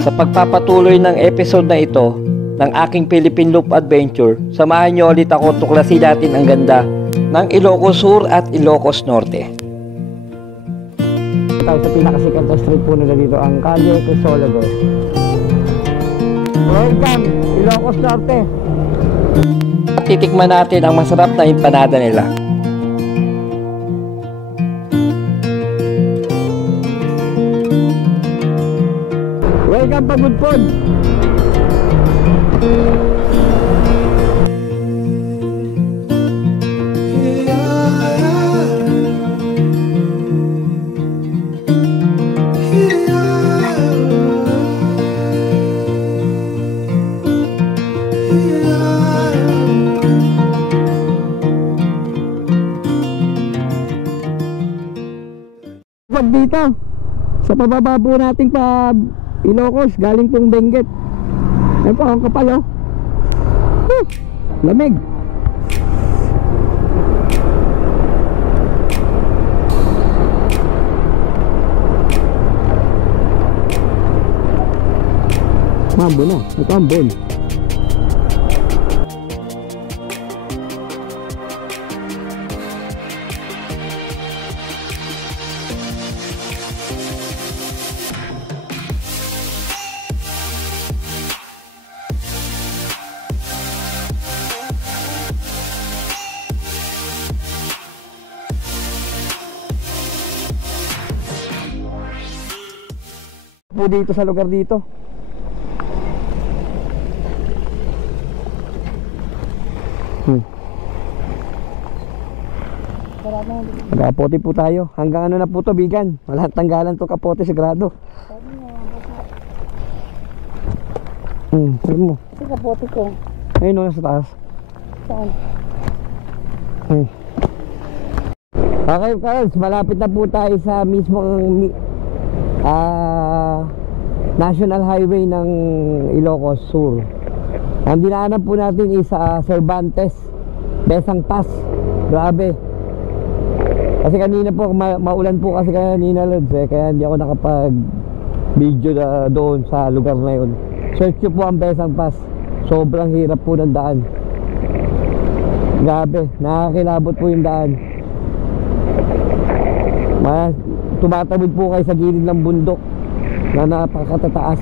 Sa pagpapatuloy ng episode na ito ng aking Philippine Loop Adventure, samahan niyo ulit ako tuklasin natin ang ganda ng Ilocos Sur at Ilocos Norte. Tayo sa pinakasikat na street po nila dito, ang Calle Crisologo. Welcome, Ilocos Norte! At titikman natin ang masarap na empanada nila. Welcome, Pagudpod! Dito sa pababa po nating pa Ilocos, galing pong Benguet. Ayun po ang kapal, oh. Lamig. Mambo na, ito ang bon. Po dito sa lugar dito. Kapote po tayo. Hanggang ano na po to, bigan. Walang tanggalan to kapote sigurado. Sabi mo. Ito kapote ko. Ayun o, nasa taas. Saan? Okay, Carlos, malapit na po tayo sa mismong National Highway ng Ilocos Sur. Ang dinaanan po natin is Cervantes, Besang Pass. Grabe. Kasi kanina po maulan po kasi kanina, Lods, kaya hindi ako nakapag video doon sa lugar na yun. Search nyo po ang Besang Pass. Sobrang hirap po ng daan. Grabe, nakakilabot po yung daan. Tumatawid po kayo sa gilid ng bundok na napakatataas.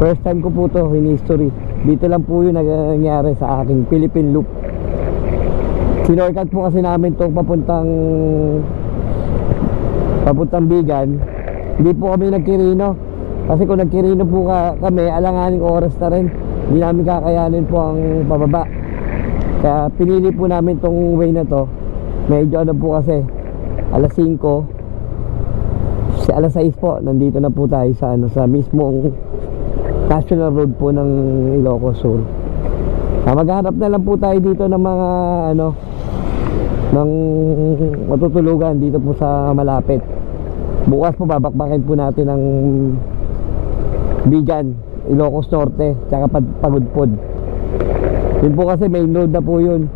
First time ko po to in history. Dito lang po yung nangyari sa aking Philippine Loop. Sinorkat po kasi namin to papuntang Bigan. Hindi po kami nagkirino. Kasi kung nagkirino po kami, alanganing oras na rin. Hindi namin kakayanin po ang pababa. Kaya pinili po namin tong way na to. Medyo ano po kasi alas 5, alas 6 po, nandito na po tayo sa sa mismong National Road po ng Ilocos Sur. Maghanap na lang po tayo dito ng mga ng matutulugan dito po sa malapit. Bukas po babakbakin po natin ang Bigan, Ilocos Norte, tsaka Pagudpod. Yun po kasi main road na po yun.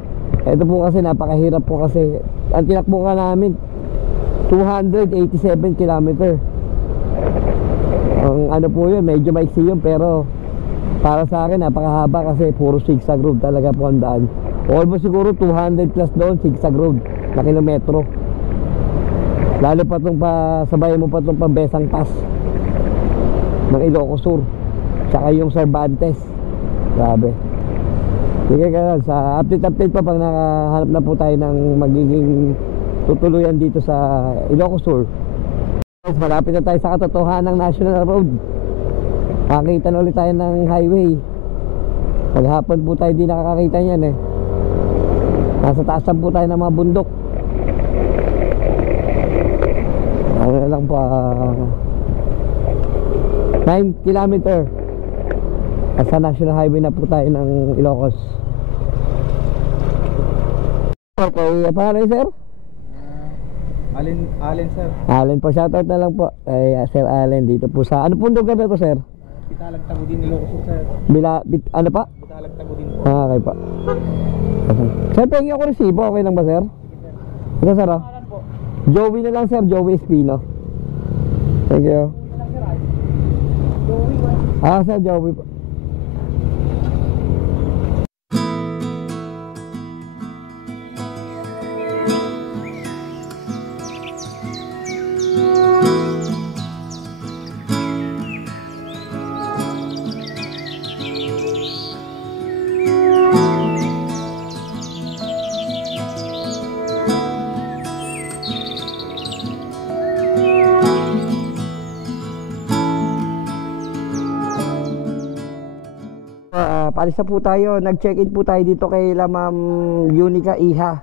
Ito po kasi napakahirap po kasi ang tinakbo ka namin 287 km. Ang ano po yun, medyo maiksi yun, pero para sa akin napakahaba kasi puro zigzag road talaga po ang daan. Almost siguro 200 plus doon zigzag road na kilometro. Lalo pa itong sabay mo pa itong Besang Pass ng Ilocos Sur, tsaka yung Cervantes. Grabe. Sige ka, sa update pa pag nakahanap na po tayo ng magiging tutuluyan dito sa Ilocos Sur. Malapit na tayo sa katotohanan ng National Road. Makakita na ulit tayo ng highway. Paghapon po tayo di nakakakita niyan eh. Nasa taasan po tayo ng mga bundok. Ano na lang po 9 kilometer sa National Highway na po tayo ng Ilocos. Okay, pangalan sir? Allen sir. Allen po, shoutout na lang po kay Sir Allen dito po sa ano pong lugar na to sir? Bitalag Tagudin, Ilocos sir. Ano pa? Bitalag Tagudin po. Okay pa. Sir, pengi ako resibo, okay lang ba sir? Ito sir oh. Joey na lang sir, Joey Espino. Thank you. Joey Sir Joey po. Paalis na po tayo. Nag-check-in po tayo dito kay Ma'am Unica Iha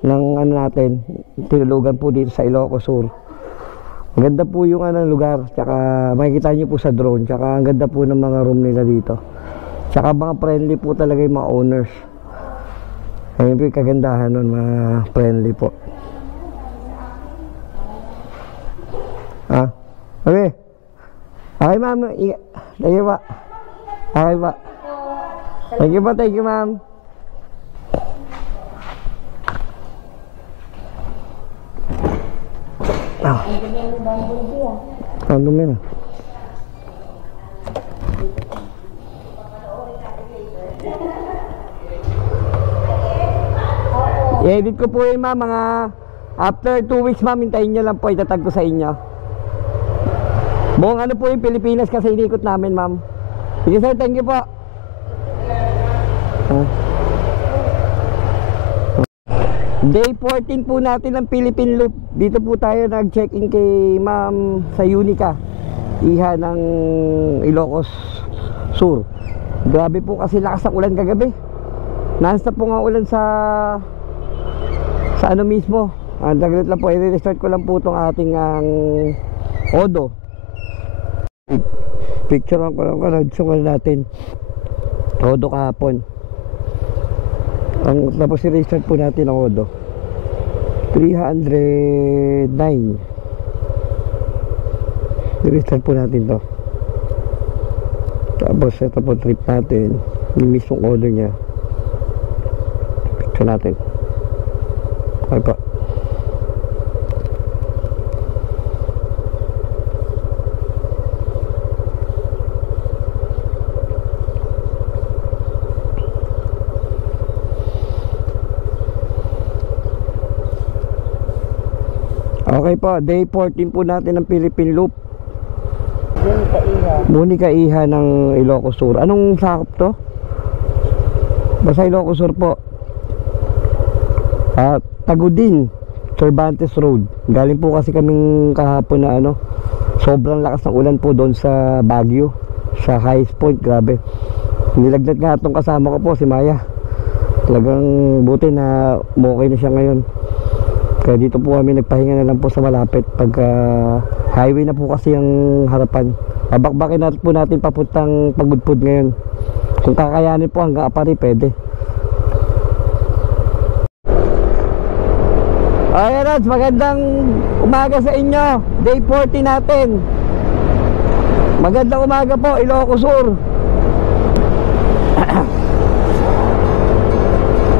ng ano natin, tinulugan po dito sa Ilocos Sur. Maganda po yung lugar, tsaka makikita nyo po sa drone, tsaka ang ganda po ng mga room nila dito, tsaka mga friendly po talaga yung mga owners. Ayun po yung kagandahan nun, mga friendly po. Okay. Okay ma'am, thank you pa. Okay pa. Thank you ma'am. Ang dumi na. I-edit ko po yun ma'am, mga after 2 weeks ma'am, hintayin nyo lang po, itatag ko sa inyo. Buong ano po yung Pilipinas kasi inikot namin ma'am. Sige sir, thank you po. Day 14 po natin ng Philippine Loop. Dito po tayo nag-check-in kay Ma'am sa Unica Iha ng Ilocos Sur. Grabe po kasi lakas ng ulan kagabi. Non-stop po nga ulan sa ano mismo. Daglit lang po, i-restart ko lang po itong ating Odo. Picture ko lang sungal natin Odo kahapon. Tapos i-restart po natin ang Odo 309. I-restart po natin to. Tapos ito po trip natin, yung mismong Odo nya. Picture natin. Okay po. Okay po, day 14 po natin ng Philippine Loop. Unica Iha ng Ilocos Sur. Anong sakop to? Basta Ilocos Sur po. Tagudin, Cervantes Road. Galing po kasi kaming kahapon na sobrang lakas ng ulan po doon sa Baguio, sa highest point. Grabe, nilagnat nga itong kasama ko po, si Maya. Talagang buti na okay na siya ngayon. Kaya dito po kami nagpahinga na lang po sa malapit. Pagka highway na po kasi ang harapan. Babakbakin natin po natin papuntang Pagudpud ngayon. Kung kakayanin po hanggang Apari, pwede. Okay Rats, magandang umaga sa inyo. Day 40 natin. Magandang umaga po, Ilocos Sur.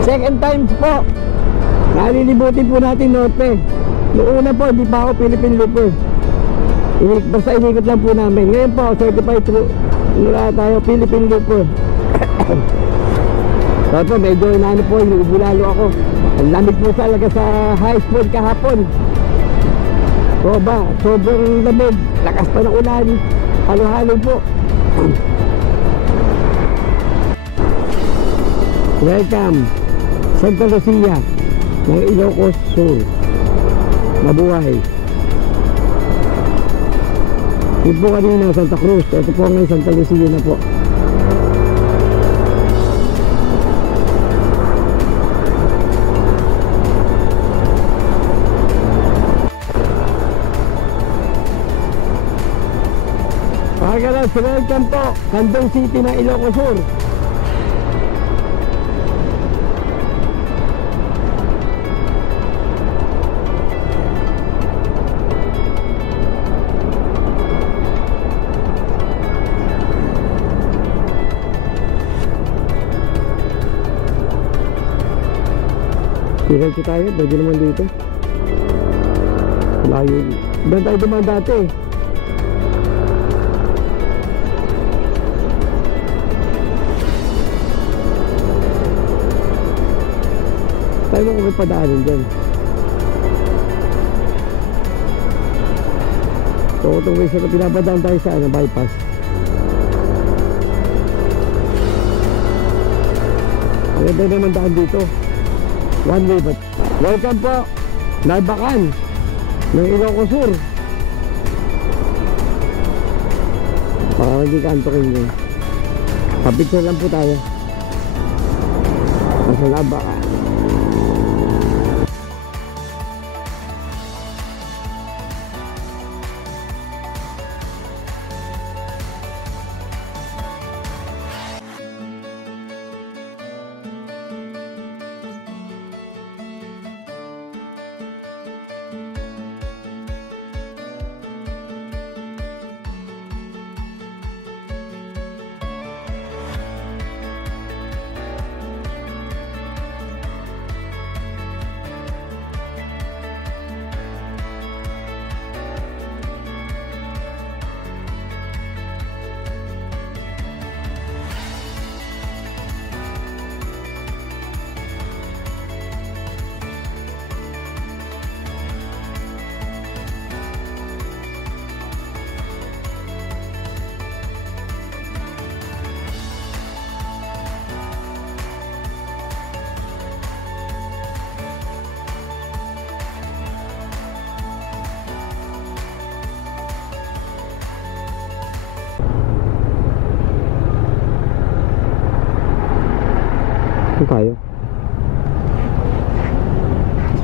Second times po nalilibutin po natin Norte. Noong una po, hindi pa ako Philippine Looper. Basta inikot lang po namin. Ngayon po, certified through tayo Philippine Looper. So medyo inaano po, inubulalo ako. Ang lamig po talaga sa high school kahapon. So ba, sobrang lamig. Lakas pa ng ulan. Halo-halo po. Welcome Santa Lucia ng Ilocos Sur. Mabuhay. Ito po kanina Santa Cruz. Ito po ngayon Santa Lucia na po. Pagkakas, welcome po Candon City ng Ilocos Sur. Diretso tayo, pwede naman dito. Layo. Doon tayo dumaan dati. Paano kung may padaanan dyan? So itong way na pinapadaan tayo sa ano, bypass. Ang ganda naman daan dito. One way but welcome po Narbacan ng Ilocos Sur. Baka hindi kantokin nyo. Kapicture lang po tayo. Nasa Narbacan. Saan tayo?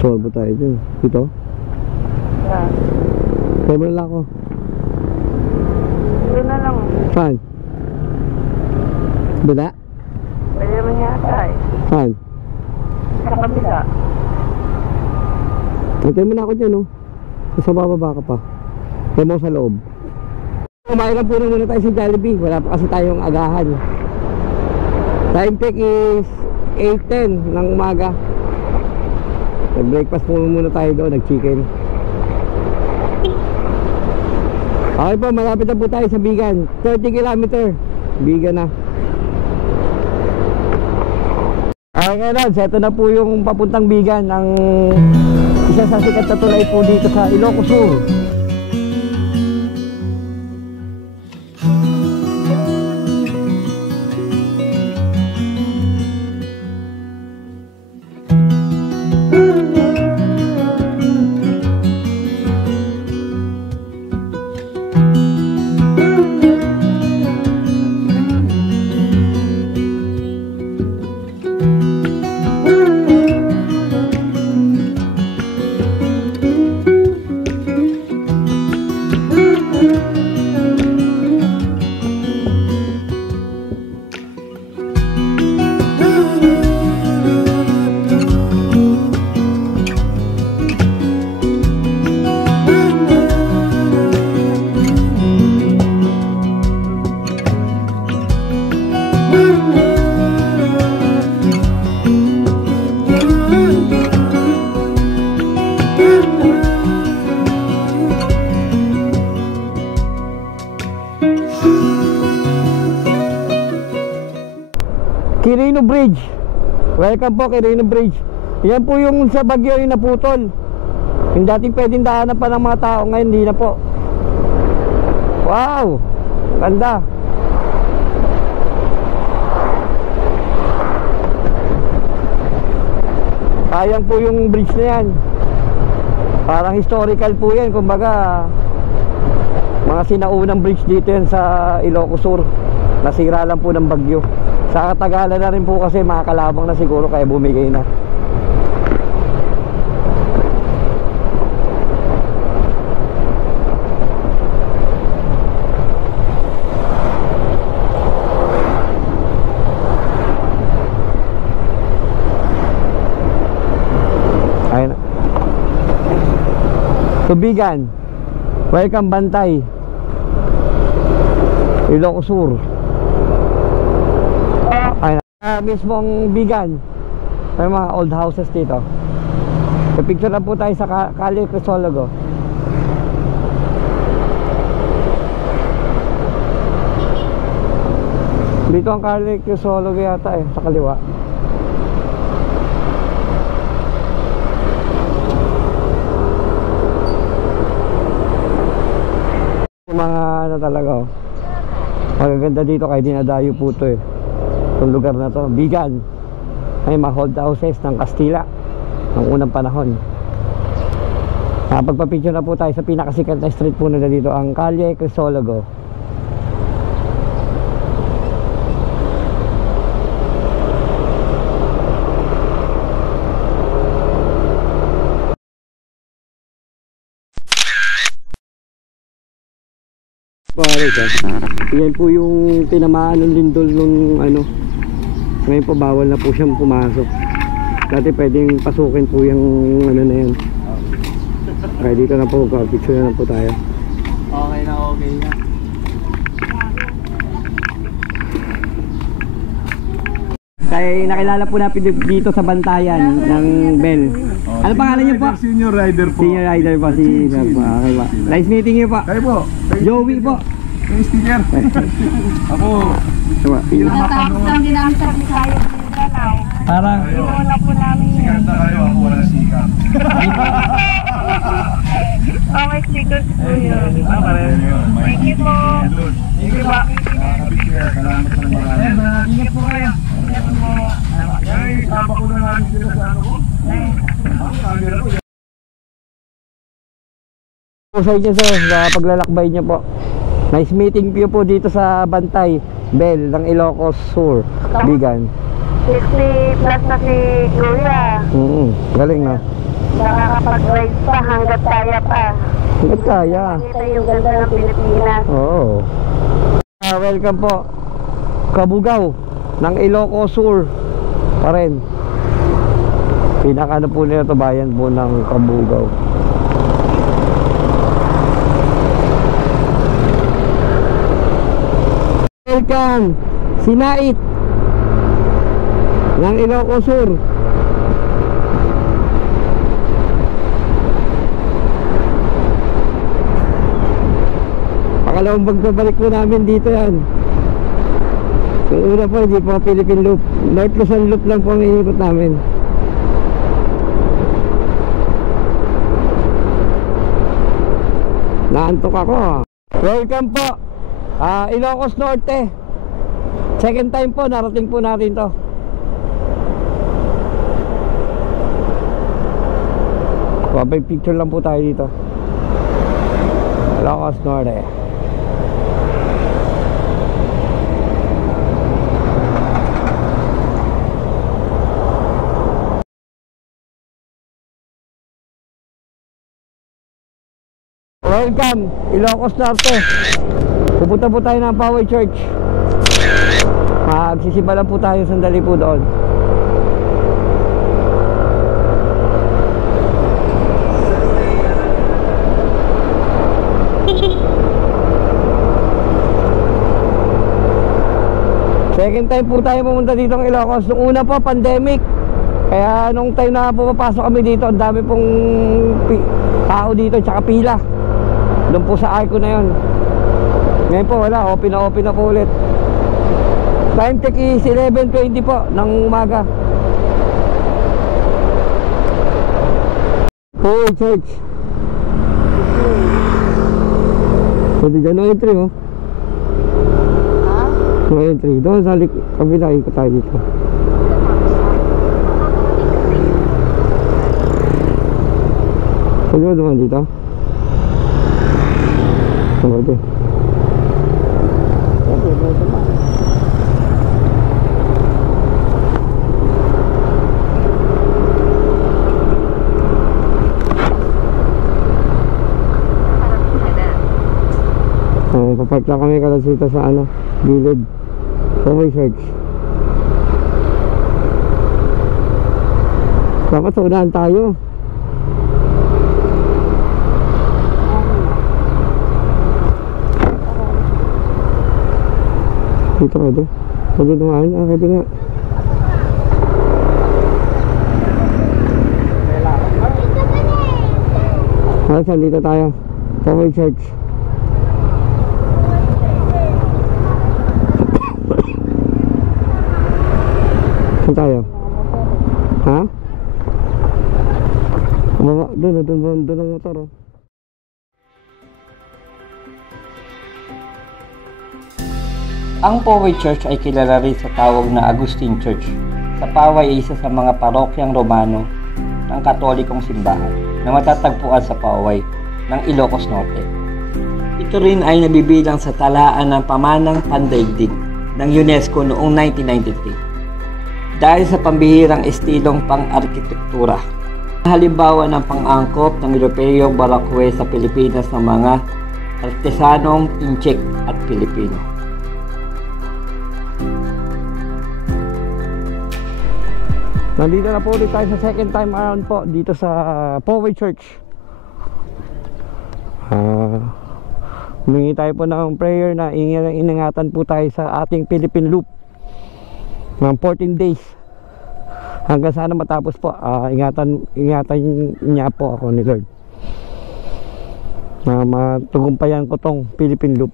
Solve tayo dyan. Dito? Yeah. Kaya mo lang ako. Doon na lang. Saan? Bula? Pwede naman yata eh. Saan? Sa kabila. Magkaya mo na ako dyan, no? Sa bababa ka pa. Kaya mo sa loob. Kumain lang po na muna tayo sa Jollibee. Wala pa kasi tayong agahan. Time check is 8:10 ng umaga. Nag-breakfast muna tayo doon, nag-chicken. Okay po, malapit na po tayo sa Bigan. 30 km. Bigan na. Okay ngayon, seto na po yung papuntang Bigan. Ang isa sa sikat na tulay po dito sa Ilocos Sur. Quirino Bridge. Welcome po Quirino Bridge. Yan po yung sa Bagyo yung naputol. Yung dating pwedeng daanan pa ng mga tao, ngayon hindi na po. Wow, ganda. Sayang po yung bridge na yan. Parang historical po yan. Kumbaga mga sinaunang bridge dito yan sa Ilocos Sur. Nasira lang po ng bagyo. Sa katagalan na rin po kasi makakalabang na siguro kaya bumigay na. Ayun. Tubigan. Welcome Bantay. Ilocos Sur. Mismong Bigan. May mga old houses dito. So picture na po tayo sa Calle Crisologo. Dito ang Calle Crisologo yata sa kaliwa. Mga ano talaga oh. Magaganda dito kahit dinadayo po to eh. Itong lugar na to, Bigan. Ay mga hold houses ng Kastila ng unang panahon. Pagpapicture na po tayo sa pinakasikat na street po nila dito, ang Calle Crisologo. Pare ka. Yan po yung tinamaan ng lindol nung ano. Ngayon po bawal na po siyang pumasok. Dati pwedeng pasukin po yung ano na yan. Kaya dito na po, picture na po tayo. Okay na, okay na. Kaya nakilala po natin dito sa bantayan ng Bell. Ano pangalan niyo po? Senior rider po. Senior rider po si Sir po. Okay po. Nice meeting you po. Kayo po. Joey po. Yung sticker. Ako. Diba? Natapos lang din namin sa Bisaya Mindanao. Parang Inuuna po namin yun. Sikat na kayo. Ako wala sikat. Okay, stickers po yun. Thank you po. Thank you ba? Salamat sa mga. Ingat po kayo. Ay, tama ko na namin sila sa ano ko. Ang camera ko. po sa inyo sir, sa paglalakbay niyo po. Nice meeting you po dito sa Bantay, Bell ng Ilocos Sur, Bigan. 60 plus na si Kuya. Galing na. Nakakapag-ride pa hanggat kaya pa. Ba't kaya? Kita yung ganda ng Pilipinas. Oo. Welcome po. Kabugaw ng Ilocos Sur pa rin. Pinaka ano po nila to, bayan po ng Kabugaw. Welcome Sinait ng Ilocos Sur. Pakalawang pagbabalik po namin dito yan. Yung una po, hindi po Philippine Loop, North Luzon Loop lang po ang iikot namin. Naantok ako ah. Welcome po Ilocos Norte. Second time po, narating po natin to. Babay picture lang po tayo dito. Ilocos Norte. Welcome Ilocos Norte. Pupunta po tayo ng Power Church. Magsisiba lang po tayo sandali po doon. Second time po tayo pumunta dito ng Ilocos. Nung una po, pandemic. Kaya nung time na pumapasok kami dito, ang dami pong tao dito, tsaka pila. Doon po sa arko na yun. Ngayon po wala, open na po ulit. Time check is 11:20 po ng umaga. Power Church. Pwede dyan, no entry oh. No entry. Doon sa kabila, ikot tayo dito. Pwede ba naman dito? Pwede. Papark lang kami kalasita sa ano, gilid. Power Church. Dapat sa unahan tayo. Dito pwede. Pwede dumaan. Pwede nga. Saan dito tayo? Power Church. Saan tayo? Ha? Doon ang motor oh. Ang Poway Church ay kilala rin sa tawag na Agustin Church. Sa Poway ay isa sa mga parokyang Romano ng Katolikong simbahan na matatagpuan sa Poway ng Ilocos Norte. Ito rin ay nabibilang sa talaan ng pamanang pandaigdig ng UNESCO noong 1993 dahil sa pambihirang estilong pang-arkitektura. Halimbawa ng pang-angkop ng Europeo Baroque sa Pilipinas ng mga artesanong Inchik at Pilipino. Nandito na po ulit tayo sa second time around po dito sa Poway Church. Humingi tayo po ng prayer na iningatan po tayo sa ating Philippine Loop ng 14 days. Hanggang sana matapos po. Ingatan niya po ako ni Lord na matugumpayan ko tong Philippine Loop.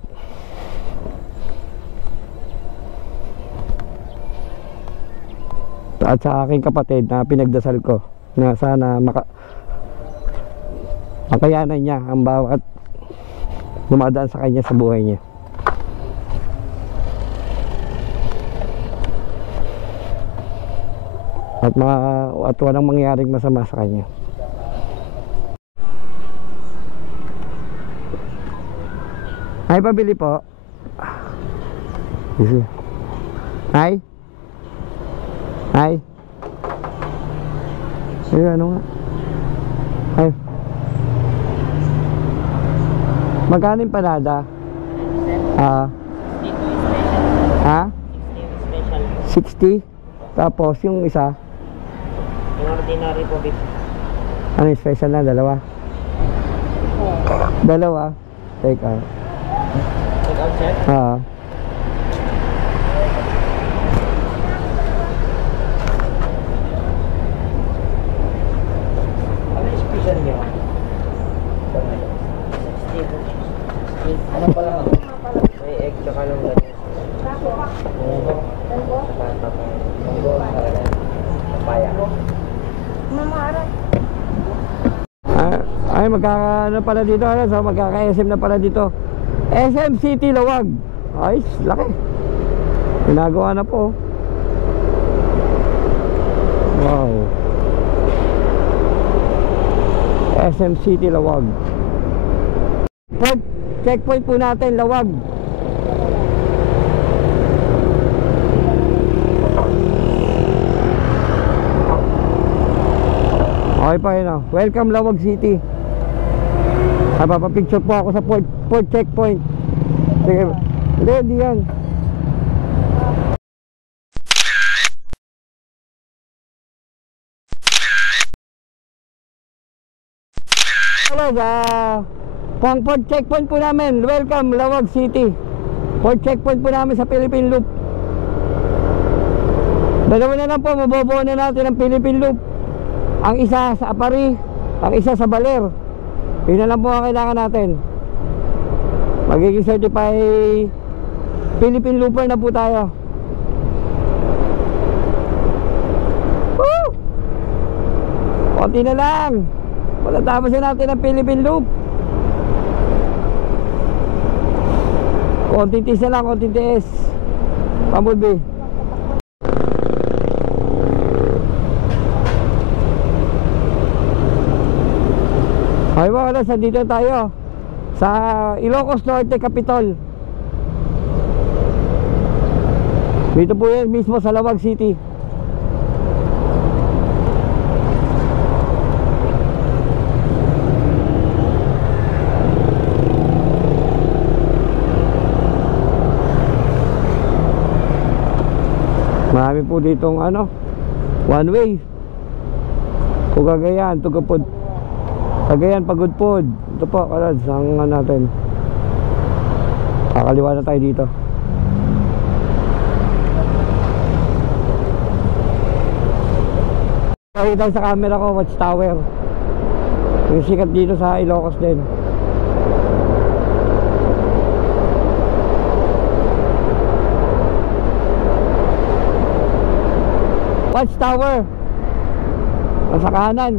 At sa aking kapatid na pinagdasal ko na sana makayanan niya ang bawat dumadaan sa kanya sa buhay niya. At walang mangyaring masama sa kanya. Ay, pabili po. Ay. Ay. Ay, ano nga? Ay. Magkano yung panada? Ha? 60? Tapos yung isa? Yung ordinary po, bit. Ano yung special na? Dalawa? Dalawa? Take out. Take out, sir? Ano yung special niyo? Ano pala mag- may egg tsaka lang ganyan. Papaya. Ay, magkaka-ano pala dito, ano? So, magkaka-SM na pala dito. SM City Lawag. Ay, laki. Ginagawa na po. Wow. SM City Lawag. Checkpoint po natin, Lawag. Okay pa yun, oh. Welcome Lawag City. Papapicture po ako sa port checkpoint. Sige, ready yan. Hello, pang port checkpoint po namin. Welcome Lawag City. Port checkpoint po namin sa Philippine Loop. Dalawa na lang po, mabobuo na natin ang Philippine Loop. Ang isa sa Apari, ang isa sa Baler. Yun na lang po ang kailangan natin. Magiging certified Philippine Looper na po tayo. Woo! Konti na lang. Matatapos na natin ang Philippine Loop. Konting tiis na lang, konting tiis. Pamulbi. Okay mga kalas, dito tayo sa Ilocos Norte Capitol. Dito po yan mismo sa Lawag City. Marami po ditong one way. Cagayan, Tugapod, Cagayan, Pagudpod. Ito po, kalad, saan natin. Kakaliwa na tayo dito. Nakita sa camera ko, Watchtower. Yung sikat dito sa Ilocos din. Watchtower. Nasa kanan.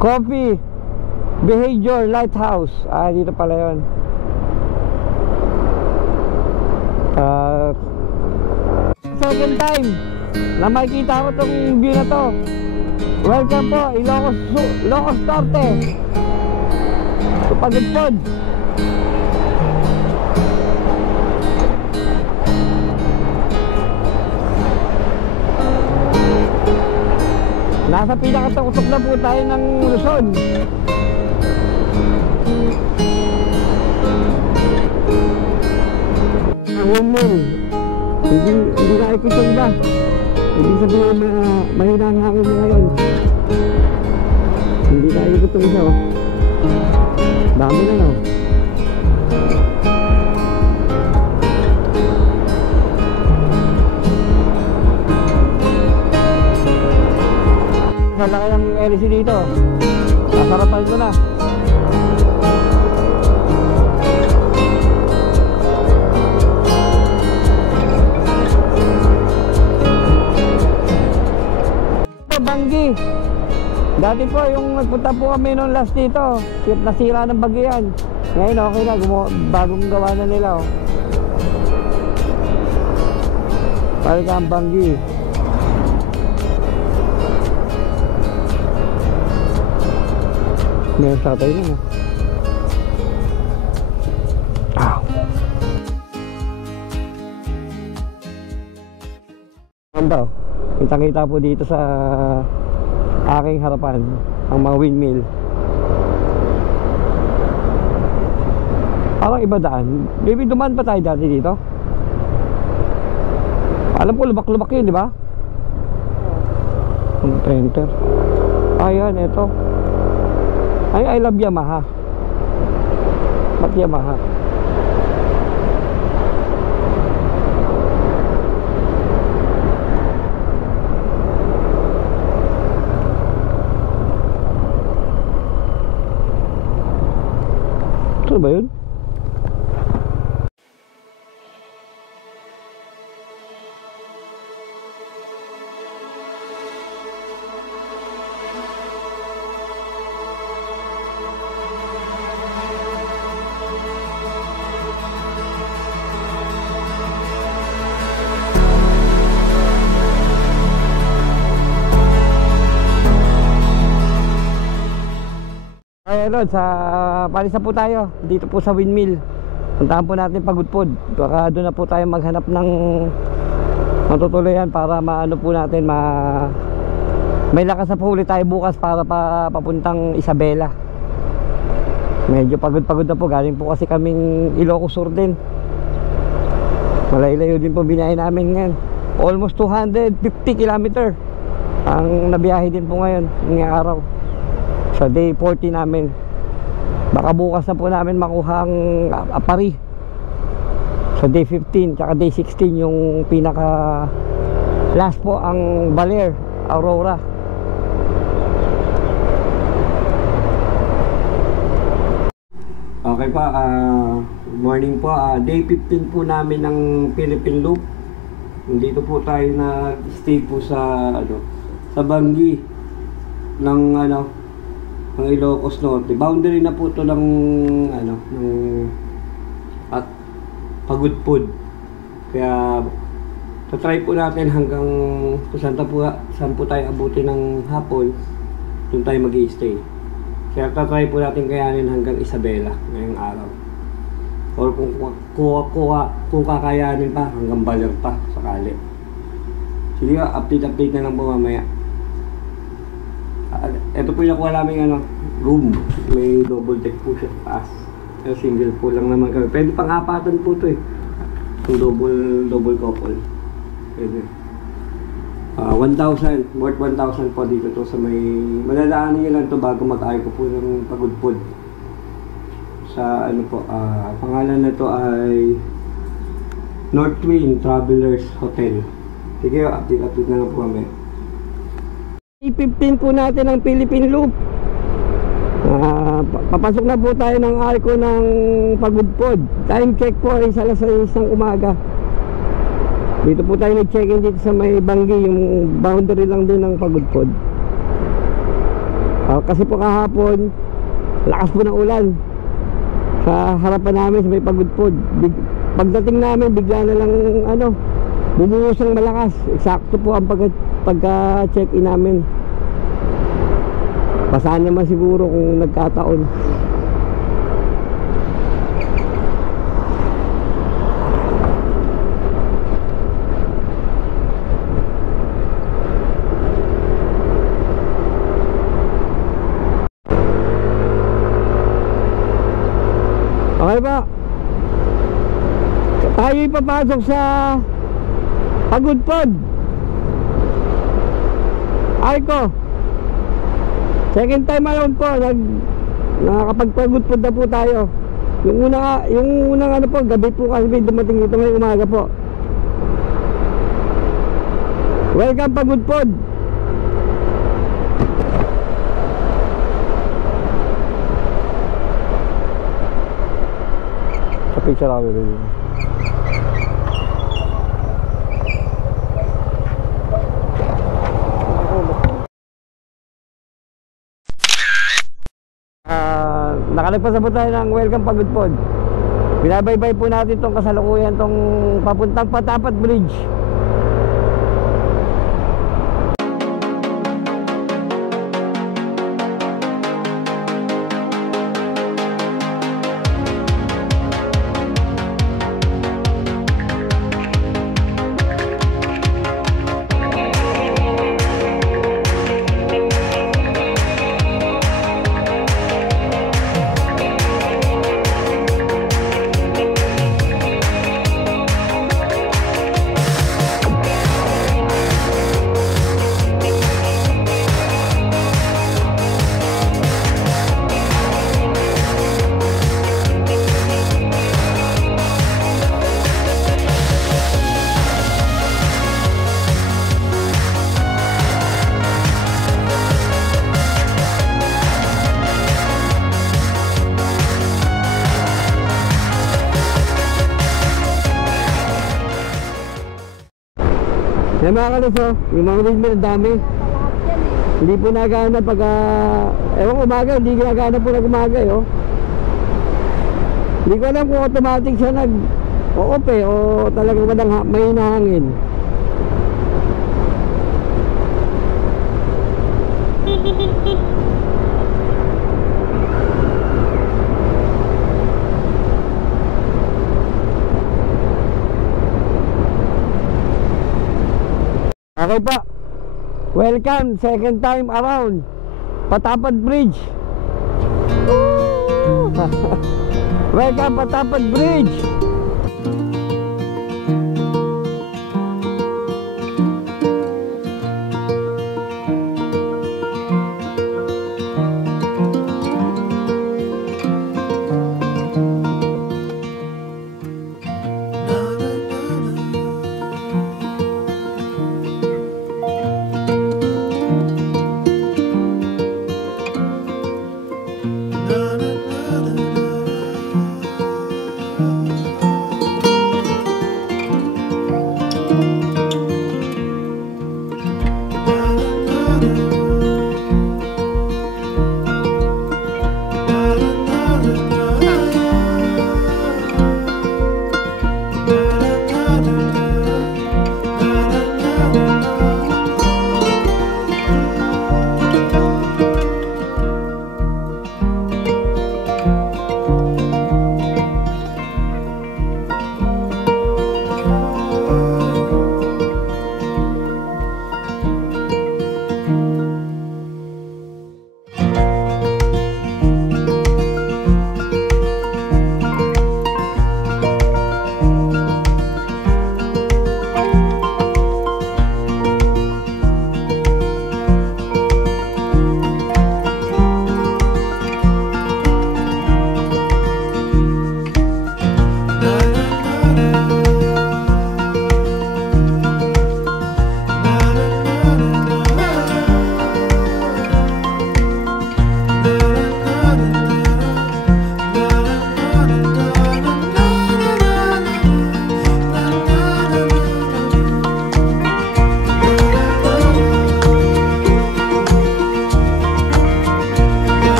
Coffee Behavior Lighthouse. Dito pala yun. Second time na makikita ko tong view na to. Welcome po, Ilocos Norte. Pagudpod. Nasa pinakatusok na po tayo ng Luzon. Windmill. Hindi na ikot yung iba. Hindi sabihin na mahina ang hangin niya ngayon. Hindi na ikot yung isa. Dami na, no? Malaki ang LC dito. Sasarapan ko na. Banggi. Dati po yung nagpunta po kami nung last dito, nasira ng bagyo yan. Ngayon okay na, bagong gawa na nila, oh. Talaga ang Banggi. May tatay na, Ano? Kita-kita po dito sa aking harapan ang mga windmill. Parang iba daan. Maybe dumaan pa tayo dati dito. Alam ko lubak-lubak yun, di ba? Ang center. Ayan, ito. I love Yamaha. Ba't Yamaha? Ito ba yun? Ayun, palis na po tayo dito po sa windmill. Puntahan po natin Pagudpod. Baka doon na po tayo maghanap ng matutuluyan para maano po natin, may lakas na po ulit tayo bukas para papuntang Isabela. Medyo pagod na po, galing po kasi kaming Ilocos Sur din. Malayo din po binahe namin ngayon. Almost 250 km ang nabiyahe din po ngayon ngayong araw. Sa day 40 namin. Baka bukas na po namin makuha ang Apari. Sa day 15 tsaka day 16 yung pinaka last po ang Baler, Aurora. Okay pa, good morning po. Day 15 po namin ng Philippine Loop. Dito po tayo na-stay po sa Banggi ng ng Ilocos Norte. Boundary na po ito ng at Pagudpod. Kaya try po natin hanggang kung saan po tayo abutin ng hapon, doon tayo mag-i-stay. Kaya try po natin kayanin hanggang Isabela ngayong araw. Or kung kakayanin pa hanggang Baler pa sakali. Sige, update na lang po mamaya. Ito po yung nakuha namin room. May double deck po siya taas. Single po lang naman kami. Pwede pang apatan po ito eh. Yung double couple. Pwede. 1,000. Worth 1,000 po dito to sa may... Madadaanan nyo lang ito bago mag-ay ko po ng Pagudpod. Sa pangalan na ito ay North Twin Travelers Hotel. Sige, update na lang po kami. 15 po natin ang Philippine Loop. Papasok na po tayo ng arko ng Pagudpod. Time check po ay alas 6 ng umaga. Dito po tayo nag-check-in dito sa may Banggi, yung boundary lang din ng Pagudpod. Kasi po kahapon, lakas po ng ulan sa harapan namin sa may Pagudpod. Pagdating namin, bigla na lang bumuhos ng malakas. Eksakto po ang pagka-check-in namin. Basahan naman siguro kung nagkataon. Okay ba? Tayo'y papasok sa Pagudpod. Ay ko, second time around po nakakapagpagudpod na po tayo. Yung unang po, gabi po kasi may dumating dito ngayong umaga po. Welcome Pagudpod. Picture ako dito. Nakalagpas na po tayo ng Welcome Pagudpod. Binabaybay po natin itong kasalukuyan, itong papuntang Patapat Bridge. Yan mga kaluso, yung mga windmill ang dami. Hindi po nagana pagka ewan umaga, hindi ginagana po nag-umaga oh. Hindi ko alam kung automatic siya nag-o-off o talagang may nahangin. Okay pa. Welcome, second time around Patapat Bridge. Welcome Patapat Bridge.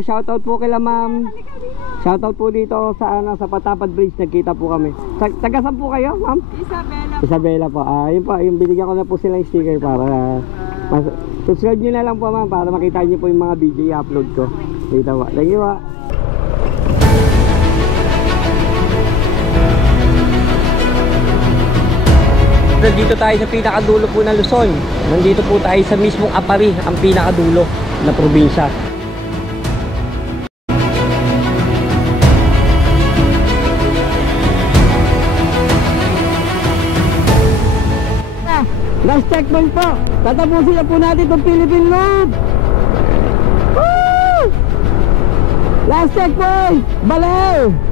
Shoutout po kila ma'am. Shoutout po dito sa sa Patapad Bridge, nagkita po kami. Taga saan po kayo, ma'am? Isabela po. Yun po, yung binigyan ko na po silang sticker para subscribe nyo na lang po, ma'am, para makita nyo po yung mga video i-upload ko dito po. Thank you po. Nandito tayo sa pinakadulo po ng Luzon. Nandito po tayo sa mismong Apari, ang pinakadulo na probinsya. Last checkpoint po. Tatapusin na po natin itong Philippine Loop. Woo! Last checkpoint. Balaw.